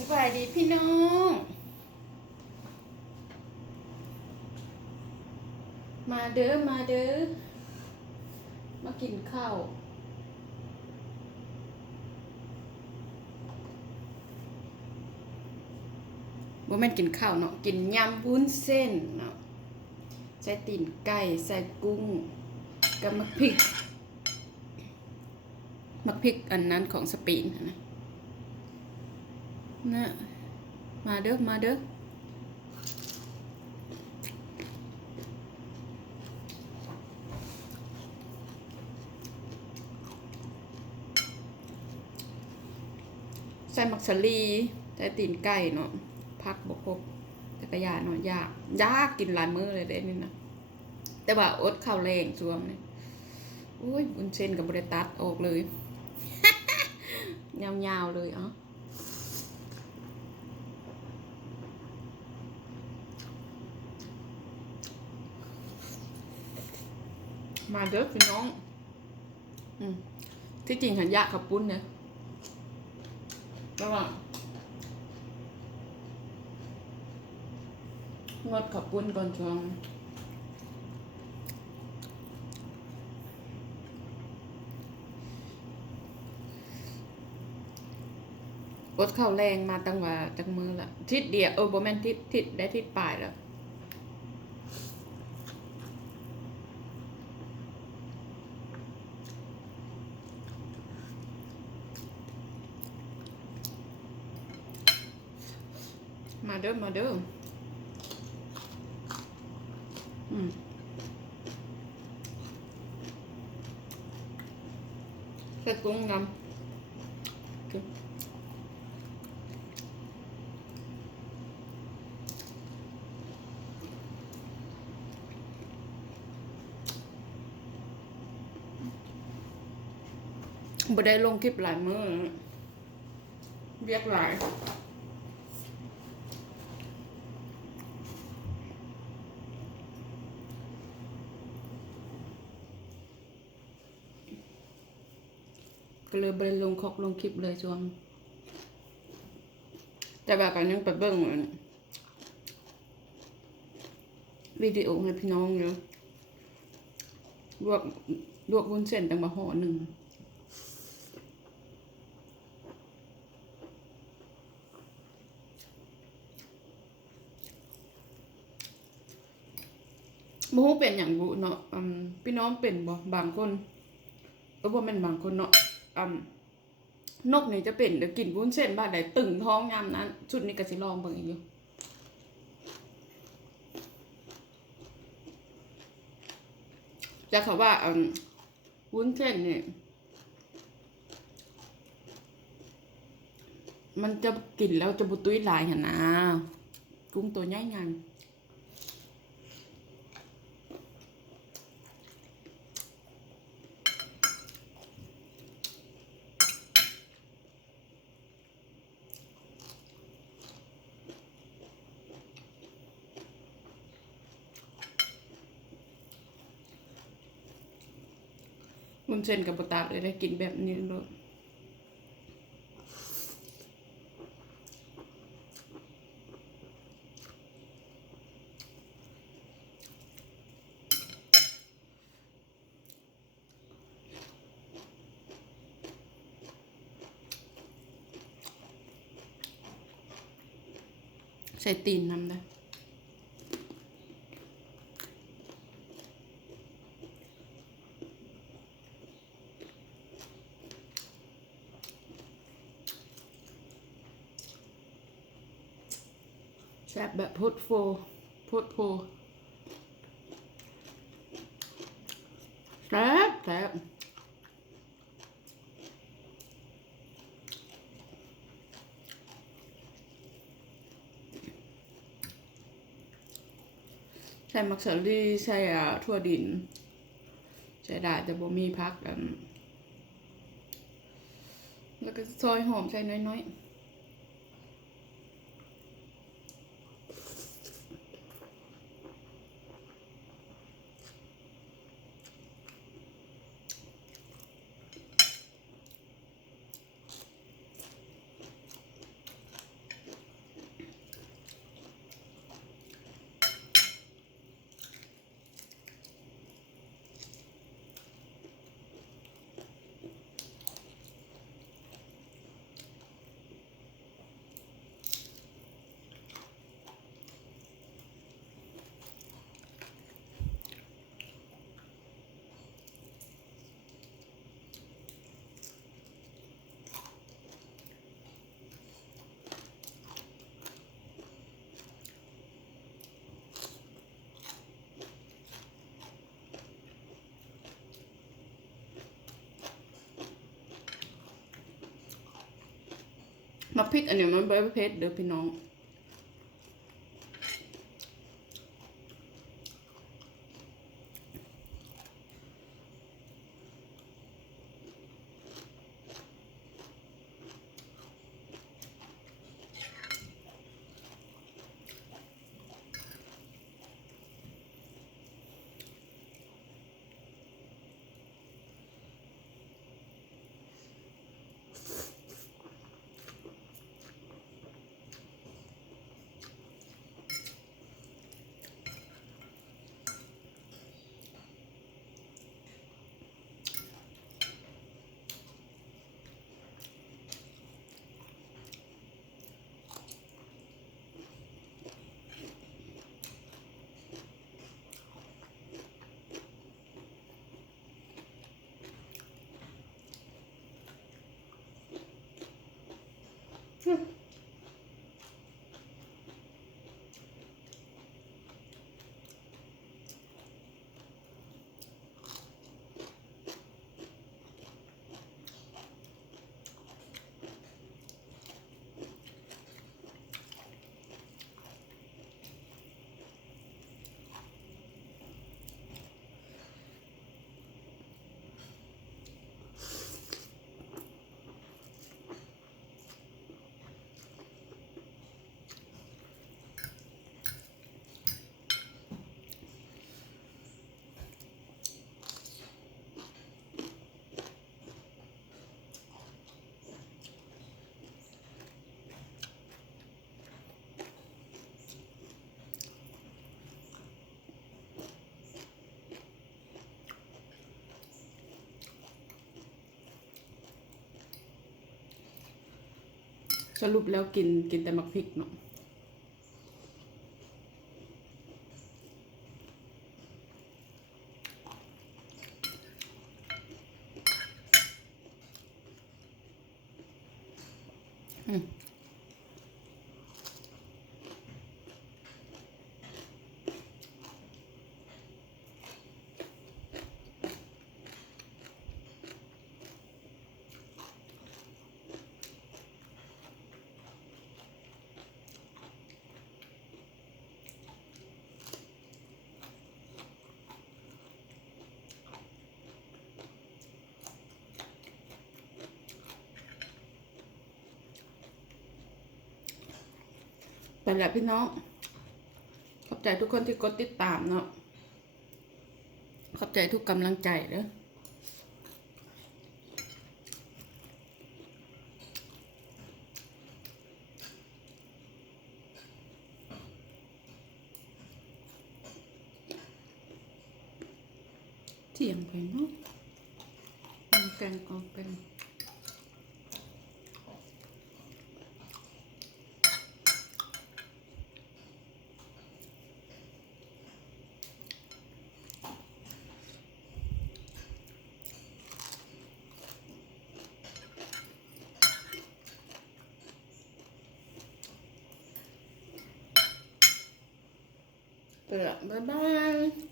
สบายดีพี่น้อง มาเด้อมาเด้อมากินข้าวบ่แม่นกินข้าวเนาะกินยำวุ้นเส้นเนาะใส่ตีนไก่ใส่กุ้งกับมักพริกอันนั้นของสเปนนะมาเด้อมาเด้อใส่มักสลีใส่ตีนไก่เนาะพักบกครบแต่กระยาเนาะยากกินหลายมื้อเลยเด้นี่นะแต่ว่าอดข้าวแรงช่วงนี้โอ้ยบุญเส้นกับบริตัดออกเลยยาวๆเลยมาเด้อพี่น้องที่จริงหันยากขับปุ้นเนี่ยแต่ว่างดขับปุ้นก่อนช่วงอดข้าวแรงมาตั้งว่าจักมือละทิศเดียวบ่แม่นทิศได้ทิศปลายแล้วมาเด้อมาเด้อใส่กุ้งนำบ่ได้ลงคลิปหลายมื้อเรียกหลายก็เลยบ่ได้ลงคลิปเลยช่วงแต่แบบกันยังไปเบิ่งวิดีโอให้พี่น้องอยู่ลวกวุ้นเส้นตั้งมาห่อหนึ่งหมูเป็นอย่างบุเนาะพี่น้องเป็นบ่บางคนบ่แม่นบางคนเนาะนกนี่จะเป็นเดี๋ยวกินวุ้นเส้นบ้านใดตึงท้องยามนั้นชุดนี้ก็สิลองเบิ่งอีกอยู่แต่เขาว่าวุ้นเส้นเนี่ยมันจะกินแล้วจะบ่ตุ้ยหลายหั่นนะกุ้งตัวใหญ่ๆวุ้นเส้นกับปลาตากเลยได้กินแบบนี้เลยใส่ตีนน้ำได้แซ่บแบบพุทโฟแซ่บใส่มักสลีใส่ถั่วดินใส่ได้แต่บ่มีพักแล้วก็ซอยหอมใส่น้อย มาพริกอันนี้มันไม่เผ็ดเด้อพี่น้องสรุปแล้วกินแต่มักพริกเนาะไปแล้วพี่น้องขอบใจทุกคนที่กดติดตามเนาะขอบใจทุกกำลังใจเด้อเที่ยงไปเนาะแกงกองเป็นไปละบ๊ายบาย